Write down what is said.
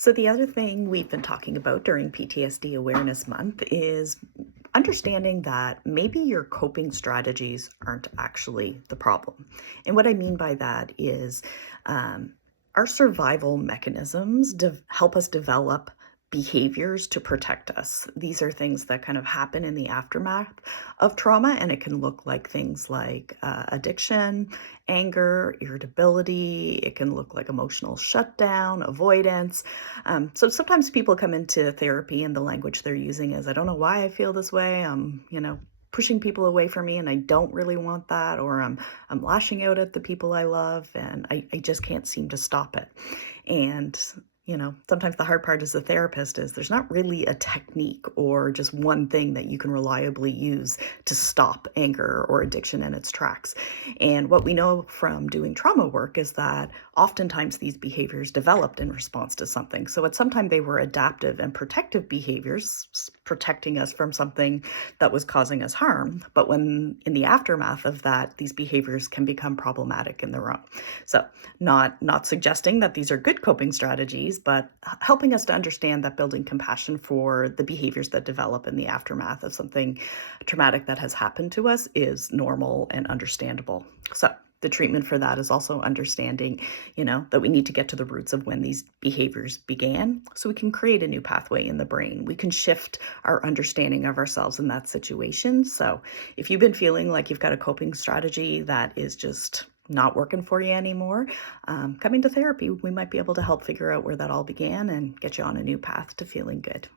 So, the other thing we've been talking about during PTSD Awareness Month is understanding that maybe your coping strategies aren't actually the problem. And what I mean by that is um, our survival mechanisms help us develop behaviors to protect us. These are things that kind of happen in the aftermath of trauma, and it can look like things like addiction, anger, irritability. It can look like emotional shutdown, avoidance. So sometimes people come into therapy and the language they're using is, I don't know why I feel this way. Pushing people away from me and I don't really want that, or I'm lashing out at the people I love and I just can't seem to stop it. And sometimes the hard part as a therapist is there's not really a technique or just one thing that you can reliably use to stop anger or addiction in its tracks. And what we know from doing trauma work is that oftentimes these behaviors developed in response to something. So at some time they were adaptive and protective behaviors, protecting us from something that was causing us harm. But when in the aftermath of that, these behaviors can become problematic in their own. So not suggesting that these are good coping strategies, but helping us to understand that building compassion for the behaviors that develop in the aftermath of something traumatic that has happened to us is normal and understandable. So the treatment for that is also understanding, that we need to get to the roots of when these behaviors began so we can create a new pathway in the brain. We can shift our understanding of ourselves in that situation. So if you've been feeling like you've got a coping strategy that is just not working for you anymore, coming to therapy, we might be able to help figure out where that all began and get you on a new path to feeling good.